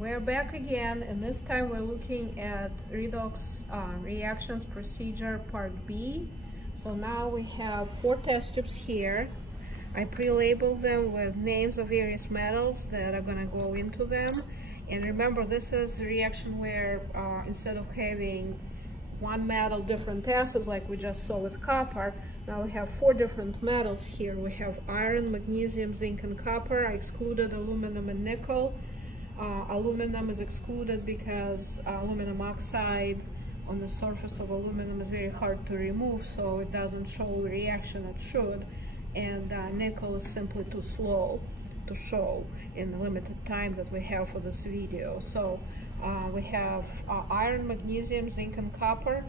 We're back again, and this time we're looking at Redox reactions procedure part B. So now we have 4 test tubes here. I pre-labeled them with names of various metals that are going to go into them. And remember, this is a reaction where instead of having one metal, different acids like we just saw with copper, now we have 4 different metals here. We have iron, magnesium, zinc, and copper. I excluded aluminum and nickel. Aluminum is excluded because aluminum oxide on the surface of aluminum is very hard to remove, so it doesn't show the reaction it should. And nickel is simply too slow to show in the limited time that we have for this video. So we have iron, magnesium, zinc, and copper.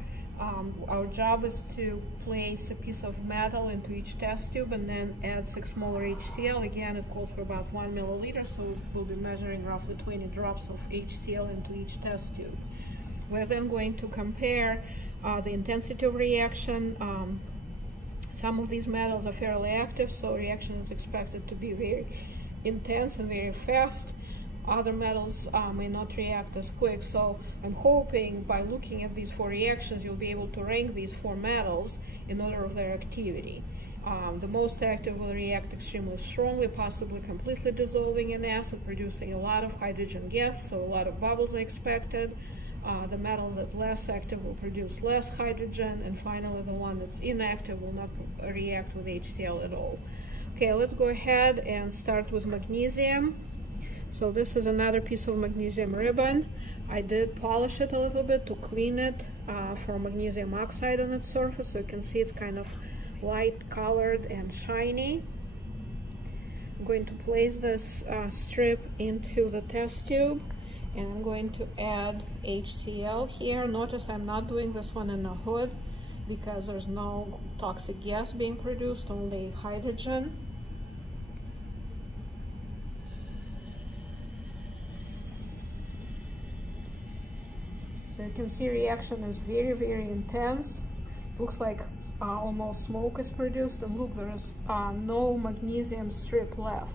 Our job is to place a piece of metal into each test tube and then add 6 molar HCl. Again, it calls for about 1 milliliter, so we'll be measuring roughly 20 drops of HCl into each test tube. We're then going to compare the intensity of reaction. Some of these metals are fairly active, so reaction is expected to be very intense and very fast. Other metals may not react as quick, so I'm hoping by looking at these 4 reactions you'll be able to rank these 4 metals in order of their activity. The most active will react extremely strongly, possibly completely dissolving an acid, producing a lot of hydrogen gas, so a lot of bubbles are expected. The metals that are less active will produce less hydrogen, and finally the one that's inactive will not react with HCl at all. Okay, let's go ahead and start with magnesium. So this is another piece of magnesium ribbon. I did polish it a little bit to clean it for magnesium oxide on its surface, so you can see it's kind of light colored and shiny. I'm going to place this strip into the test tube, and I'm going to add HCl here. Notice I'm not doing this one in the hood because there's no toxic gas being produced, only hydrogen. So you can see reaction is very, very intense. Looks like almost smoke is produced, and look, there is no magnesium strip left.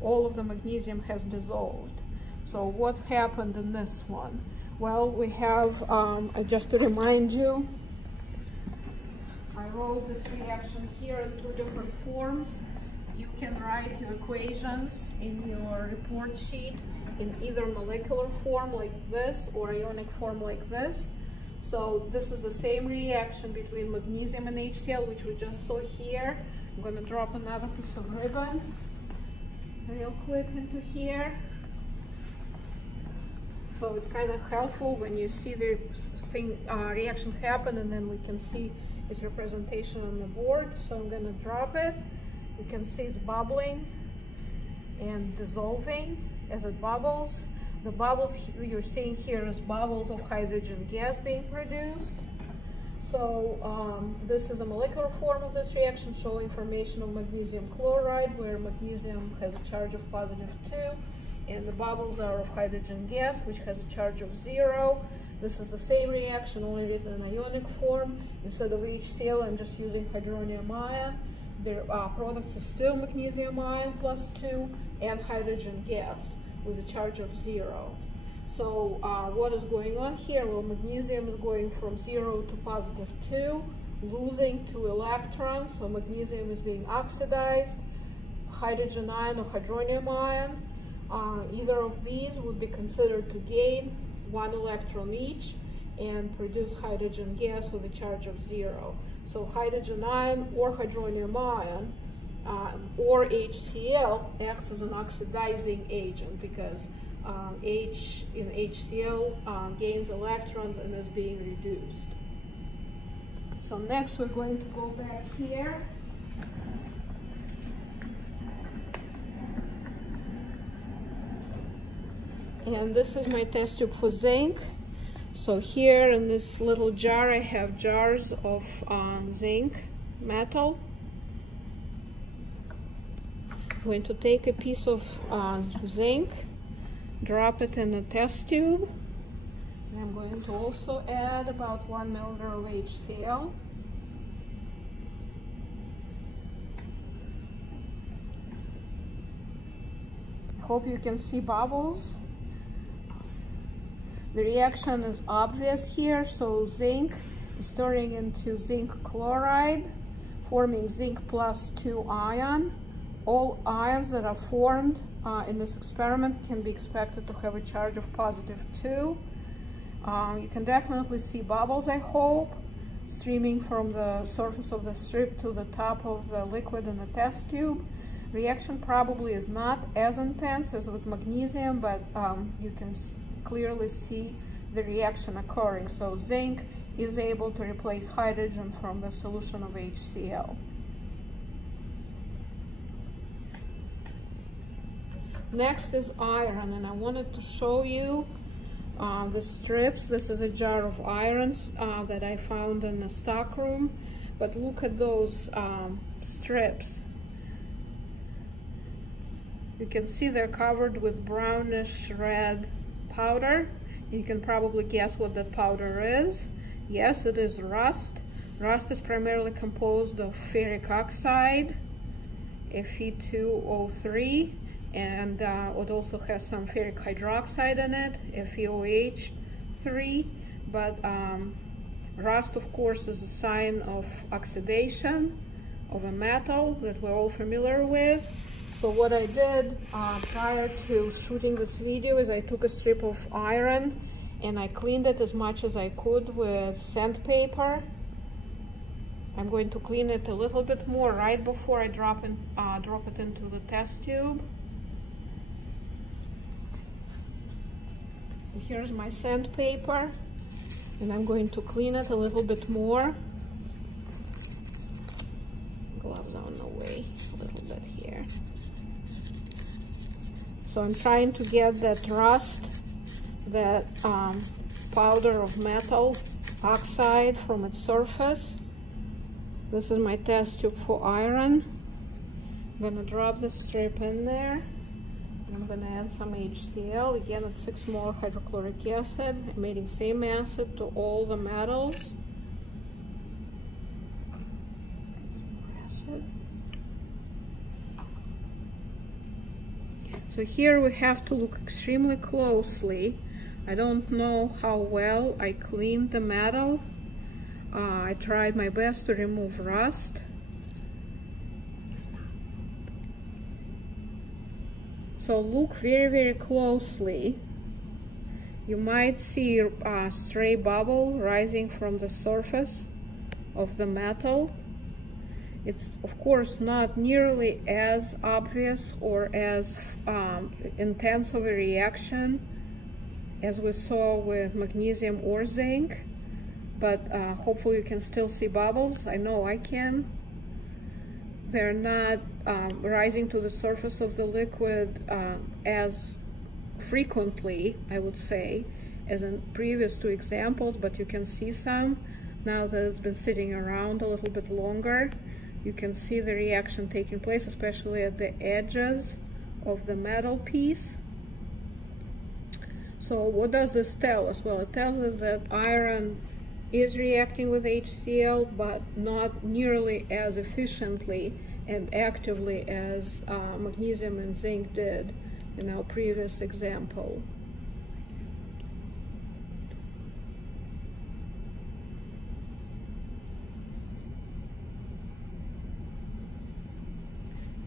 All of the magnesium has dissolved. So what happened in this one? Well, we have, just to remind you, I wrote this reaction here in 2 different forms. You can write your equations in your report sheet in either molecular form like this or ionic form like this. So this is the same reaction between magnesium and HCl, which we just saw here. I'm going to drop another piece of ribbon real quick into here. So it's kind of helpful when you see the reaction happen, and then we can see its representation on the board. So I'm going to drop it. You can see it's bubbling and dissolving as it bubbles. The bubbles you're seeing here is bubbles of hydrogen gas being produced. So this is a molecular form of this reaction showing formation of magnesium chloride, where magnesium has a charge of +2, and the bubbles are of hydrogen gas, which has a charge of 0. This is the same reaction, only written in ionic form. Instead of HCl, I'm just using hydronium ion. The products are still magnesium ion +2 and hydrogen gas with a charge of 0. So what is going on here? Well, magnesium is going from 0 to +2, losing 2 electrons, so magnesium is being oxidized. Hydrogen ion or hydronium ion, either of these would be considered to gain 1 electron each and produce hydrogen gas with a charge of 0. So hydrogen ion or hydronium ion or HCl acts as an oxidizing agent because H in HCl gains electrons and is being reduced. So next we're going to go back here. And this is my test tube for zinc. So here in this little jar I have jars of zinc metal. I'm going to take a piece of zinc, drop it in a test tube, and I'm going to also add about 1 milliliter of HCl. Hope you can see bubbles. The reaction is obvious here, so zinc is turning into zinc chloride, forming zinc plus 2 ion. All ions that are formed in this experiment can be expected to have a charge of positive 2. You can definitely see bubbles, I hope, streaming from the surface of the strip to the top of the liquid in the test tube. Reaction probably is not as intense as with magnesium, but you can clearly see the reaction occurring. So zinc is able to replace hydrogen from the solution of HCl. Next is iron, and I wanted to show you the strips. This is a jar of irons that I found in the stockroom, but look at those strips. You can see they're covered with brownish red powder. You can probably guess what that powder is. Yes, it is rust. Rust is primarily composed of ferric oxide, Fe2O3, and it also has some ferric hydroxide in it, FeOH3. But rust, of course, is a sign of oxidation of a metal that we're all familiar with. So what I did prior to shooting this video is I took a strip of iron and I cleaned it as much as I could with sandpaper. I'm going to clean it a little bit more right before I drop it into the test tube. And here's my sandpaper, and I'm going to clean it a little bit more. Gloves on the way a little bit here. So I'm trying to get that rust, that powder of metal oxide from its surface. This is my test tube for iron. I'm gonna drop the strip in there. I'm gonna add some HCl. Again, it's 6 mole hydrochloric acid, emitting same acid to all the metals. So here we have to look extremely closely. I don't know how well I cleaned the metal. I tried my best to remove rust. So look very, very closely. You might see a stray bubble rising from the surface of the metal. It's of course not nearly as obvious or as intense of a reaction as we saw with magnesium or zinc, but hopefully you can still see bubbles. I know I can. They're not rising to the surface of the liquid as frequently, I would say, as in previous 2 examples, but you can see some now that it's been sitting around a little bit longer. You can see the reaction taking place, especially at the edges of the metal piece. So what does this tell us? Well, it tells us that iron is reacting with HCl, but not nearly as efficiently and actively as magnesium and zinc did in our previous example.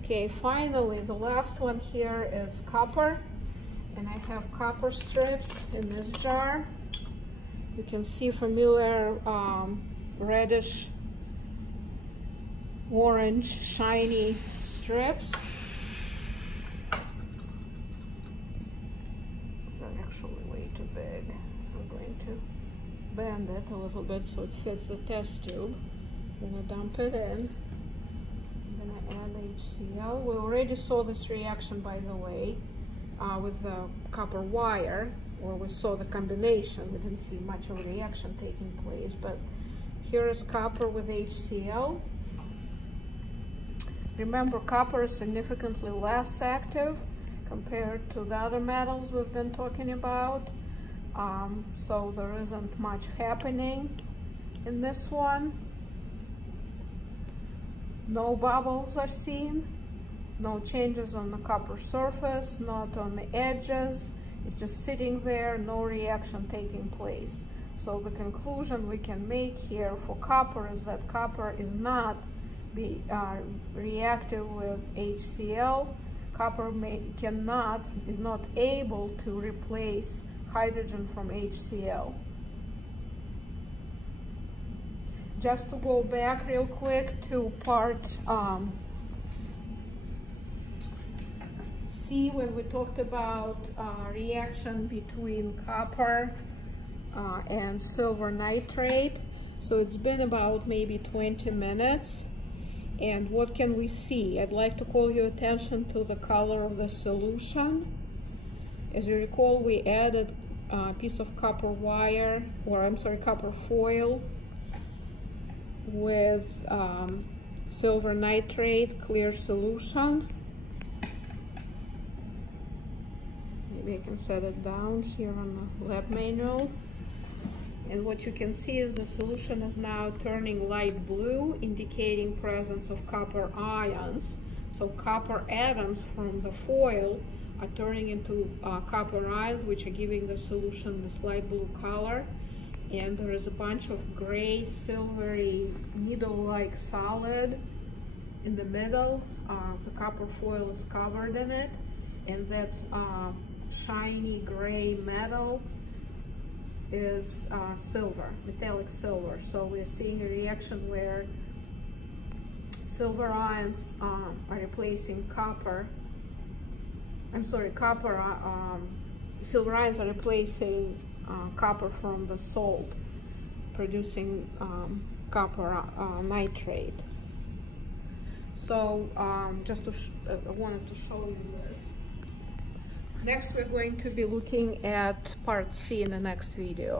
Okay, finally, the last one here is copper, and I have copper strips in this jar. You can see familiar reddish orange shiny strips. They're actually way too big, so I'm going to bend it a little bit so it fits the test tube. I'm gonna dump it in. I'm gonna add HCl. We already saw this reaction, by the way, with the copper wire, or we saw the combination. We didn't see much of a reaction taking place, but here is copper with HCl. Remember, copper is significantly less active compared to the other metals we've been talking about, so there isn't much happening in this one. No bubbles are seen. no changes on the copper surface, not on the edges. It's just sitting there, no reaction taking place. So the conclusion we can make here for copper is that copper is not reactive with HCl. Copper is not able to replace hydrogen from HCl. Just to go back real quick to part C, when we talked about reaction between copper and silver nitrate. So it's been about maybe 20 minutes. And what can we see? I'd like to call your attention to the color of the solution. As you recall, we added a piece of copper wire, or I'm sorry, copper foil with silver nitrate clear solution. Maybe I can set it down here on the lab manual. And what you can see is the solution is now turning light blue, indicating presence of copper ions. So copper atoms from the foil are turning into copper ions, which are giving the solution this light blue color. And there is a bunch of gray, silvery, needle-like solid in the middle. The copper foil is covered in it, and that shiny gray metal is silver, metallic silver. So we're seeing a reaction where silver ions are replacing copper. I'm sorry, silver ions are replacing copper from the salt, producing copper nitrate. So just to I wanted to show you this. Next, we're going to be looking at part C in the next video.